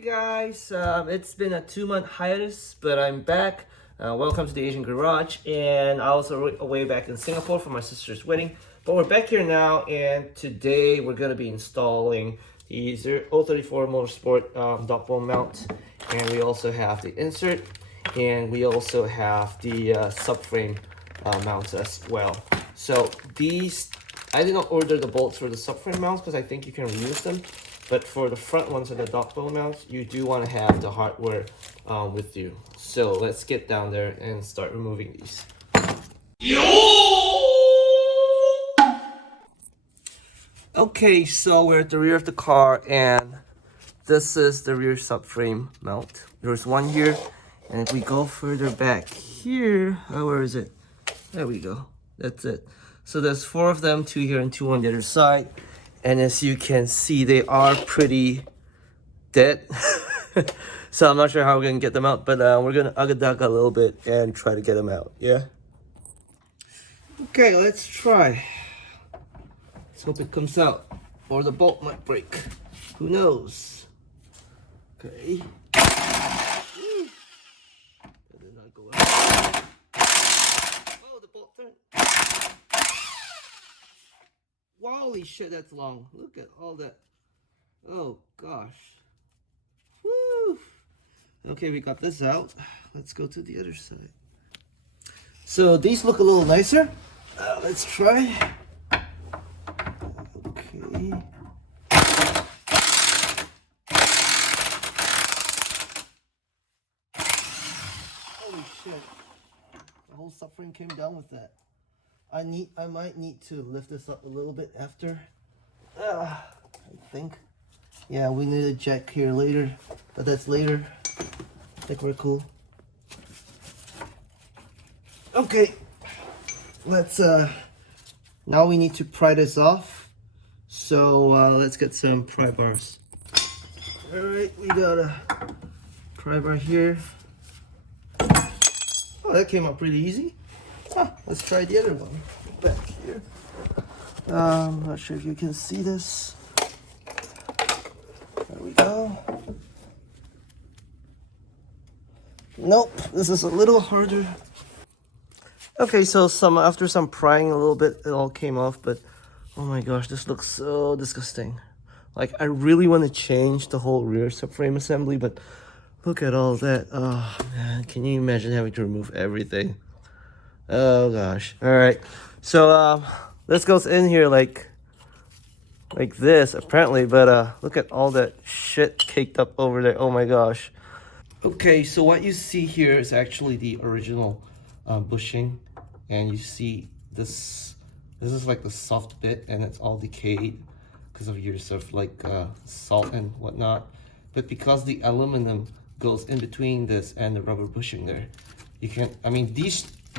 guys, it's been a 2-month hiatus, but I'm back. Welcome to the Asian Garage, and I was away back in Singapore for my sister's wedding. But we're back here now, and today we're going to be installing the 034 Motorsport Dogbone mount, and we also have the insert, and we also have the subframe mounts as well. So these, I did not order the bolts for the subframe mounts because I think you can reuse them. But for the front ones and the Dogbone mounts, you do want to have the hardware with you. So let's get down there and start removing these. Okay, so we're at the rear of the car, and this is the rear subframe mount. There's one here, and if we go further back here, where is it? There we go. That's it. So there's 4 of them, 2 here and 2 on the other side. And as you can see, they are pretty dead. So I'm not sure how we're gonna get them out, but we're gonna ugga-dugga a little bit and try to get them out, yeah? Okay, let's try. Let's hope it comes out, or the bolt might break. Who knows? Okay. Better not go out. Oh, the bolt turned. Holy shit, that's long. Look at all that. Oh gosh. Woo! Okay, we got this out. Let's go to the other side. So these look a little nicer. Let's try. Okay. Holy shit. The whole subframe came down with that. I might need to lift this up a little bit after. I think. Yeah, we need a jack here later, but that's later. I think we're cool. Okay, let's now we need to pry this off. So let's get some pry bars. All right, we got a pry bar here. Oh, that came out pretty easy. Let's try the other one back here. I'm not sure if you can see this. There we go. Nope, this is a little harder. Okay, so after some prying a little bit, it all came off, but oh my gosh, this looks so disgusting. Like, I really want to change the whole rear subframe assembly, but look at all that. Oh man, can you imagine having to remove everything? Oh gosh. All right. So this goes in here like this apparently, but look at all that shit caked up over there. Oh my gosh. Okay, so what you see here is actually the original bushing, and you see this is like the soft bit, and it's all decayed because of years of like salt and whatnot. But because the aluminum goes in between this and the rubber bushing there, you can't, I mean,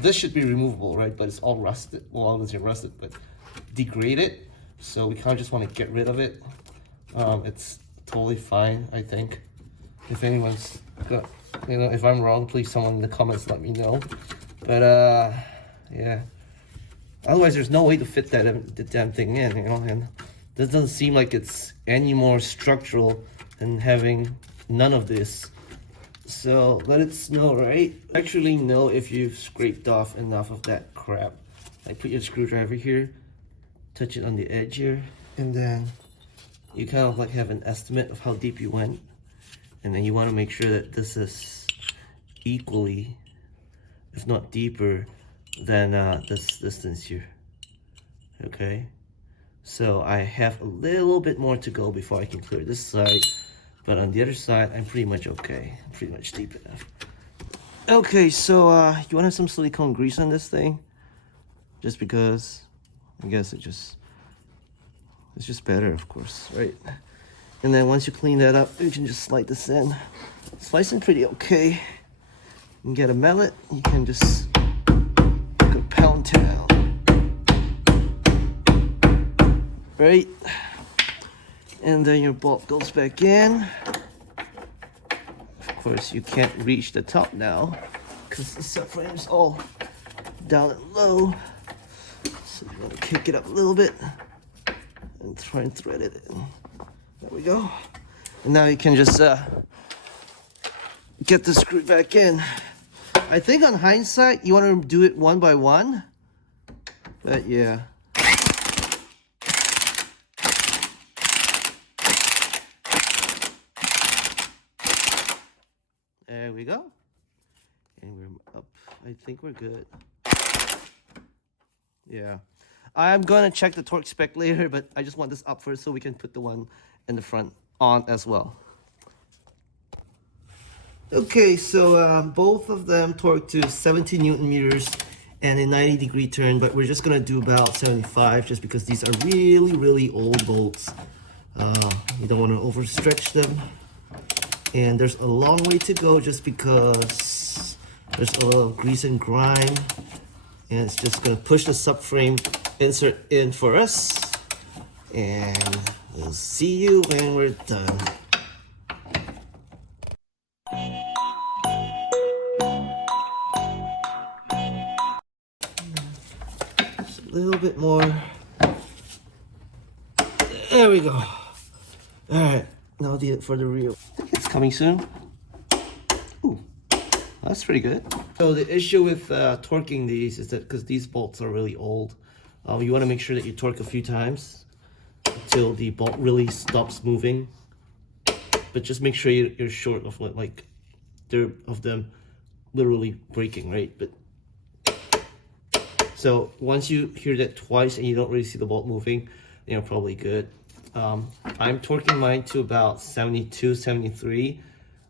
this should be removable, right? But it's all rusted. Well, obviously rusted, but degraded. So we kind of just want to get rid of it. It's totally fine, I think. If anyone's got, if I'm wrong, please someone in the comments let me know. But yeah. Otherwise, there's no way to fit the damn thing in, and this doesn't seem like it's any more structural than having none of this. So let it snow, right? Actually know if you've scraped off enough of that crap. Like, put your screwdriver here, touch it on the edge here, and then you kind of like have an estimate of how deep you went, and then you want to make sure that this is equally, if not deeper, than this distance here. Okay, so I have a little bit more to go before I can clear this side. But on the other side, I'm pretty much okay. I'm pretty much deep enough. Okay, so you want to have some silicone grease on this thing? Just because, I guess it's just better, of course, right? And then once you clean that up, you can just slide this in. Slicing pretty okay. You can get a mallet, you can just go pound town. Right? And then your bolt goes back in. Of course, you can't reach the top now because the subframe's all down and low. So you want to kick it up a little bit and try and thread it in. There we go. And now you can just get the screw back in. I think on hindsight, you want to do it one by one, but yeah. There we go. And we're up. I think we're good. Yeah. I'm going to check the torque spec later, but I just want this up first so we can put the one in the front on as well. Okay, so both of them torque to 70 Newton meters and a 90-degree turn, but we're just going to do about 75 just because these are really, really old bolts. You don't want to overstretch them. And there's a long way to go just because there's a little grease and grime. And it's just going to push the subframe insert in for us. And we'll see you when we're done. Just a little bit more. There we go. Alright, now for the rear. It's coming soon. Ooh, that's pretty good. So the issue with torquing these is that because these bolts are really old, you want to make sure that you torque a few times until the bolt really stops moving. But just make sure you're short of like of them literally breaking, right? But so once you hear that twice and you don't really see the bolt moving, you're probably good. I'm torquing mine to about 72, 73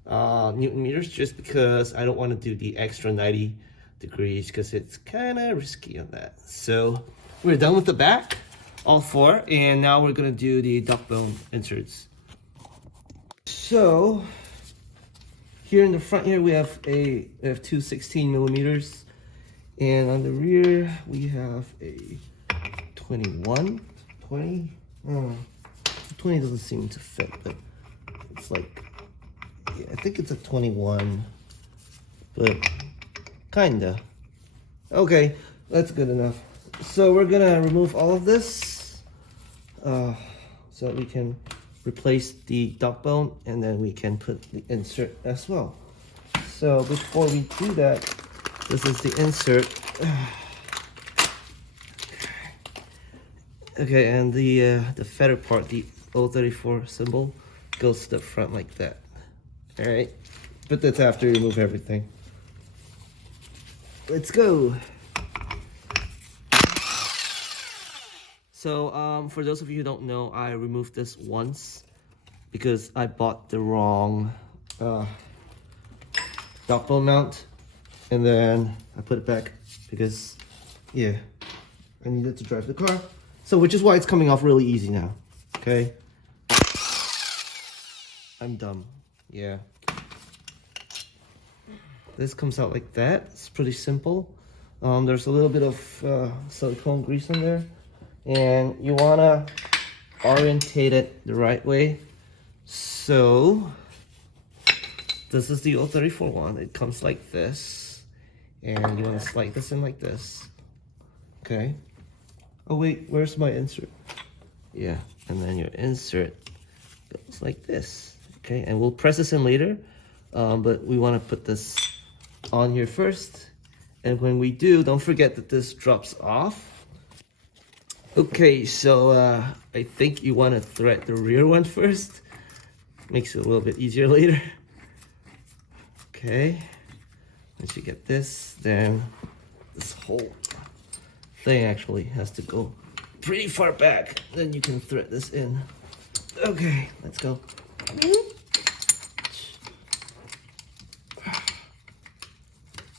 Newton meters just because I don't want to do the extra 90 degrees because it's kind of risky on that. So we're done with the back, all four, and now we're going to do the Dogbone inserts. So here in the front here we have two 16 millimeters, and on the rear we have a 21, 20. 20 doesn't seem to fit, but it's like, yeah, I think it's a 21, but kinda. Okay, that's good enough. So we're gonna remove all of this so that we can replace the Dogbone, and then we can put the insert as well. So before we do that, this is the insert. Okay, and the feather part, the 034 symbol, goes to the front like that. Alright, but that's after you remove everything. Let's go! So, for those of you who don't know, I removed this once because I bought the wrong Dogbone mount, and then I put it back because, yeah, I needed to drive the car. So, which is why it's coming off really easy now, okay? I'm dumb, yeah. This comes out like that. It's pretty simple. There's a little bit of silicone grease in there, and you wanna orientate it the right way. So, this is the 034 one. It comes like this, and you wanna slide this in like this, okay? Oh wait, where's my insert? Yeah, and then your insert goes like this, okay? And we'll press this in later, but we want to put this on here first. And when we do, don't forget that this drops off. Okay, so I think you want to thread the rear one first. Makes it a little bit easier later. Okay, once you get this, then this whole thing actually has to go pretty far back. Then you can thread this in. Okay, let's go.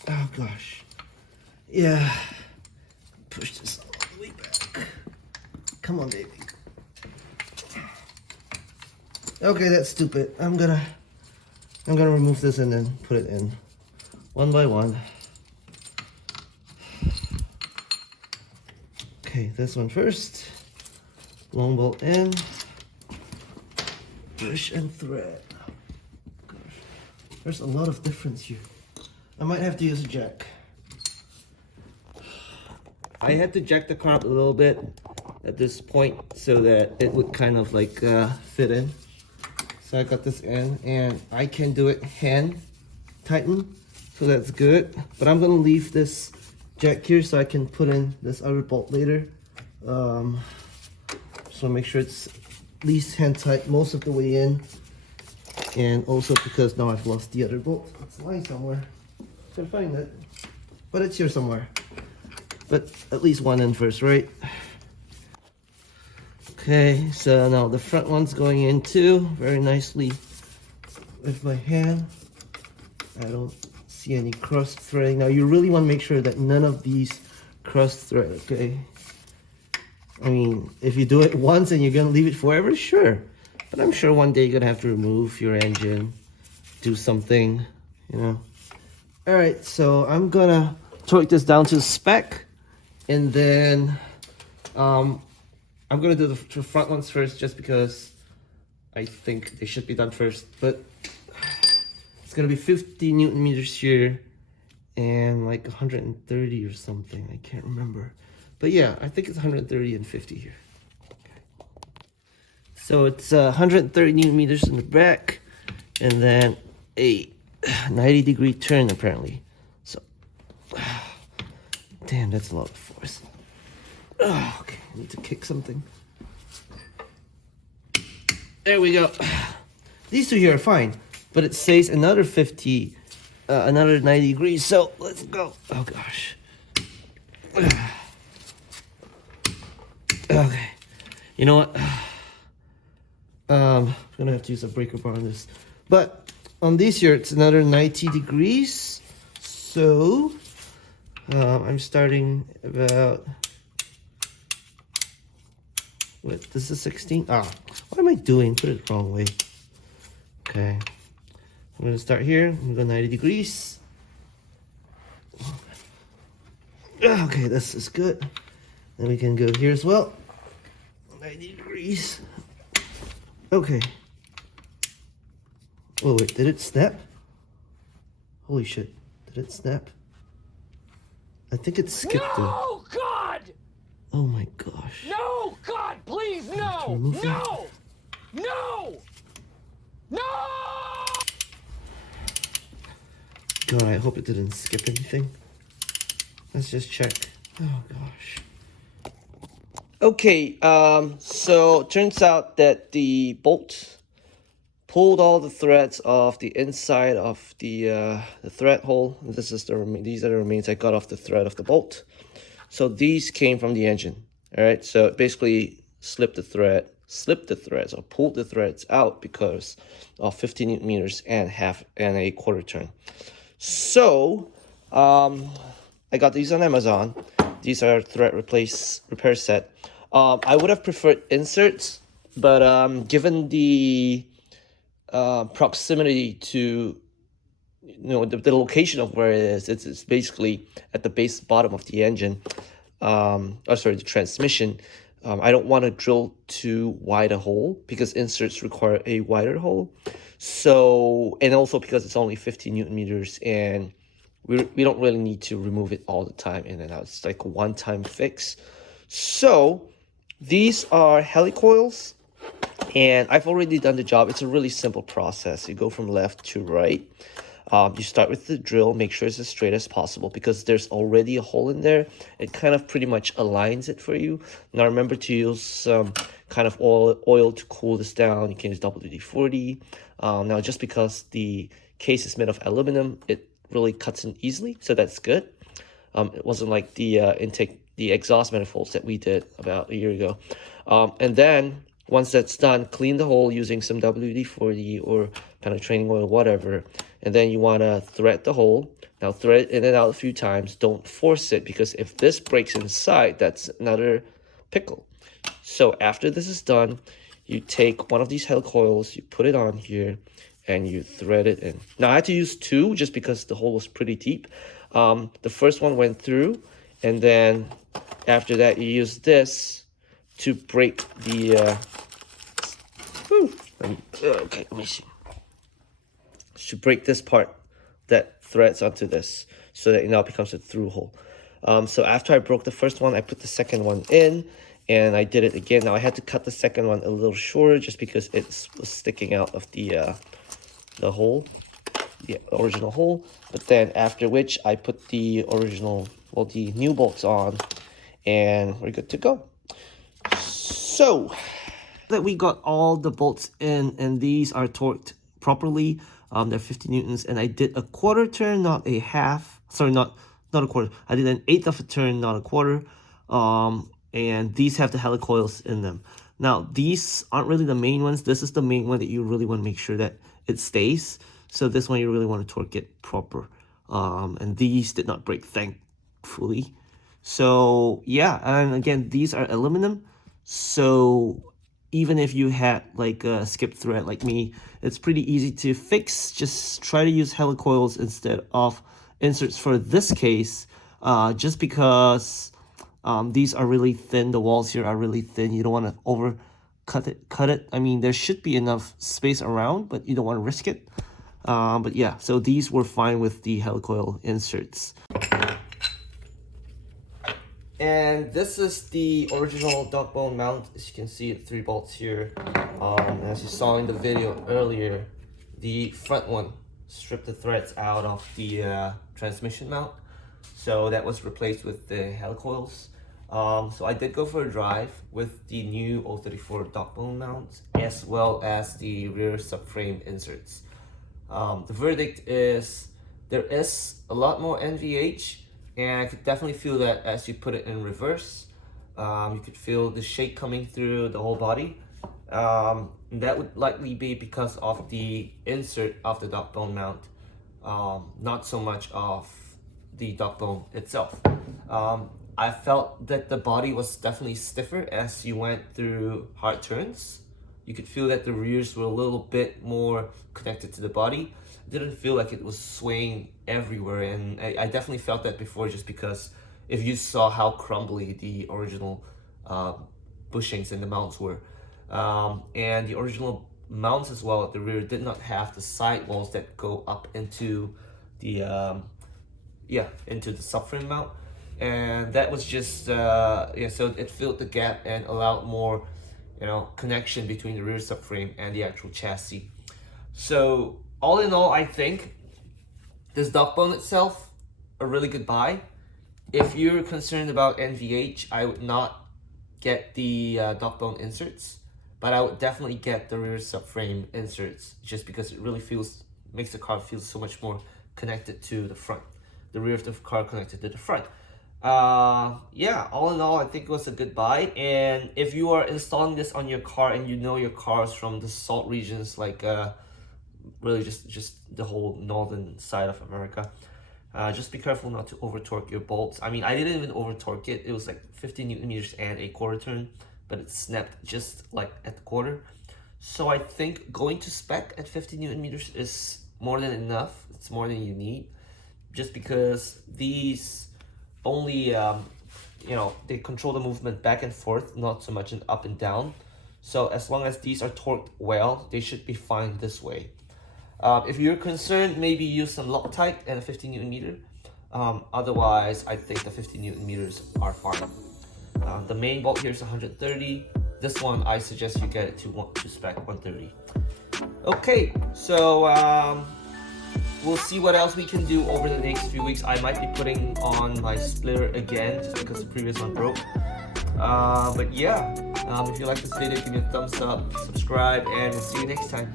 Oh gosh. Yeah. Push this all the way back. Come on, baby. Okay, that's stupid. I'm gonna remove this and then put it in one by one. Okay, this one first. Long bolt in. Push and thread. Gosh, there's a lot of difference here. I might have to use a jack. I had to jack the car up a little bit at this point so that it would kind of like fit in. So I got this in, and I can do it hand tighten, so that's good. But I'm gonna leave this jack here so I can put in this other bolt later. So make sure it's at least hand tight most of the way in. And also because now I've lost the other bolt. It's lying somewhere. Can't find it. But it's here somewhere. But at least one in first, right? Okay, so now the front one's going in too, very nicely with my hand. I don't see any cross threading. Now you really want to make sure that none of these cross thread, okay? I mean, if you do it once and you're gonna leave it forever, sure. But I'm sure one day you're gonna have to remove your engine, do something, you know. All right, so I'm gonna torque this down to spec, and then I'm gonna do the front ones first just because I think they should be done first. But it's gonna be 50 Newton meters here and like 130 or something. I can't remember. But yeah, I think it's 130 and 50 here. Okay. So it's 130 Newton meters in the back and then a 90-degree turn apparently. So, damn, that's a lot of force. Oh, okay, I need to kick something. There we go. These two here are fine, but it says another 50, another 90 degrees. So let's go. Oh gosh. Okay. You know what? I'm gonna have to use a breaker bar on this. But on these here, it's another 90 degrees. So I'm starting about. What, this is 16? Ah, what am I doing? Put it the wrong way. Okay. I'm gonna start here. I'm gonna go 90 degrees. Okay, this is good. Then we can go here as well. 90 degrees. Okay. Oh wait, did it snap? Holy shit. Did it snap? I think it skipped it. No, God! Oh my gosh. No, God, please, no! No! No! No! God, I hope it didn't skip anything. Let's just check. Oh gosh. Okay, so turns out that the bolt pulled all the threads off the inside of the thread hole. These are the remains I got off the thread of the bolt. So these came from the engine. All right, so it basically slipped the threads or pulled the threads out because of 50 Newton meters and a quarter turn. So I got these on Amazon. These are thread repair set. I would have preferred inserts, but given the proximity to the location of where it is, it's basically at the bottom of the engine. The transmission. I don't want to drill too wide a hole because inserts require a wider hole. So, and also because it's only 50 Newton meters and we don't really need to remove it all the time in and out. It's like a one-time fix. So these are helicoils and I've already done the job. It's a really simple process. You go from left to right. You start with the drill, make sure it's as straight as possible because there's already a hole in there. It kind of pretty much aligns it for you. Now remember to use some kind of oil to cool this down. You can use WD-40. Now just because the case is made of aluminum, it really cuts in easily, so that's good. It wasn't like the exhaust manifolds that we did about a year ago. And then once that's done, clean the hole using some WD-40 or penetrating oil, whatever. And then you want to thread the hole. Now thread it in and out a few times. Don't force it because if this breaks inside, that's another pickle. So after this is done, you take one of these helicoils, you put it on here, and you thread it in. Now I had to use two just because the hole was pretty deep. The first one went through, and then after that you use this to break the let me see. To break this part that threads onto this so that it now becomes a through hole. So after I broke the first one, I put the second one in and I did it again. Now I had to cut the second one a little shorter just because it was sticking out of the hole. the original hole, but then after which I put the original, well, the new bolts on, and we're good to go. So that we got all the bolts in, and these are torqued properly. They're 50 newtons, and I did a quarter turn, not a half. Sorry, not a quarter. I did an eighth of a turn, not a quarter. And these have the helicoils in them. Now, these aren't really the main ones. This is the main one that you really want to make sure that it stays. So this one you really want to torque it proper. And these did not break, thankfully. So yeah, and again, these are aluminum. So even if you had like a skip thread like me, it's pretty easy to fix. Just try to use helicoils instead of inserts for this case, just because these are really thin. The walls here are really thin. You don't want to cut it. I mean, there should be enough space around, but you don't want to risk it. But yeah, so these were fine with the helicoil inserts. And this is the original Dogbone mount. As you can see, 3 bolts here. As you saw in the video earlier, the front one stripped the threads out of the transmission mount. So that was replaced with the helicoils. So I did go for a drive with the new 034 Dogbone mounts, as well as the rear subframe inserts. The verdict is there is a lot more NVH, and I could definitely feel that as you put it in reverse. You could feel the shake coming through the whole body. That would likely be because of the insert of the Dogbone mount, not so much of the Dogbone itself. I felt that the body was definitely stiffer as you went through hard turns. You could feel that the rears were a little bit more connected to the body. It didn't feel like it was swaying everywhere, and I definitely felt that before, just because if you saw how crumbly the original bushings and the mounts were. And the original mounts as well at the rear did not have the side walls that go up into the into the subframe mount, and that was just so it filled the gap and allowed more connection between the rear subframe and the actual chassis. So all in all, I think this Dogbone itself a really good buy. If you're concerned about NVH, I would not get the Dogbone inserts, but I would definitely get the rear subframe inserts, just because it really makes the car feel so much more connected to the front. The rear of the car connected to the front. Yeah, all in all, I think it was a good buy. And if you are installing this on your car and you know your car is from the salt regions, like really just the whole northern side of America, just be careful not to over torque your bolts. I mean, I didn't even over torque it. It was like 50 Newton meters and a quarter turn, but it snapped just like at the quarter. So I think going to spec at 50 Newton meters is more than enough. It's more than you need, just because these only they control the movement back and forth, not so much in up and down. So as long as these are torqued well, they should be fine this way. If you're concerned, maybe use some Loctite and a 50 Newton meter. Otherwise, I think the 50 Newton meters are fine. The main bolt here is 130. This one, I suggest you get it to spec 130. Okay, so we'll see what else we can do over the next few weeks. I might be putting on my splitter again, just because the previous one broke. But yeah, if you like this video, give me a thumbs up, subscribe, and we'll see you next time.